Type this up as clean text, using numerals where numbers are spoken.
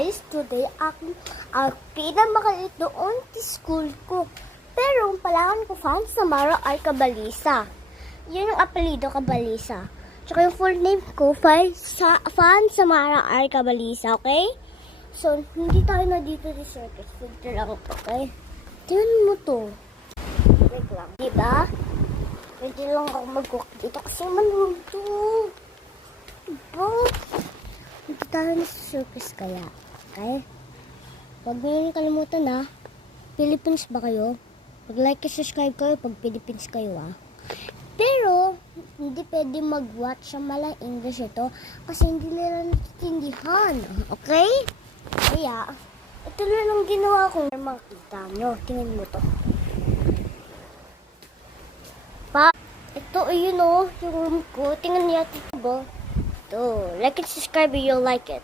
guys, today ang pinamakaliit doon sa school ko. Pero ang palakan ko fan sa Mara ay Cabalisa. Yun yung apelido, Cabalisa. Tsaka yung full name ko, fan sa Mara ay Cabalisa, okay? So, hindi tayo na dito sa circus. Filter lang ito, okay? Tingnan mo to. Wait lang. Diba? Pwede lang ako mag-walk dito kasi maluwag to. Diba? Hindi tayo na sa circus kaya. Okay? Huwag nyo kalimutan ha. Philippines ba kayo? Mag-like at subscribe kayo pag Philippines kayo ha. Pero, hindi pwede mag-watch sa malang English ito kasi hindi nila natitindihan. Okay? Kaya, ito na lang ginawa ko. Makita nyo. Tingnan mo to. Ito, ayun o. Yung room ko. Tingnan niya ito. Like and subscribe if you like it.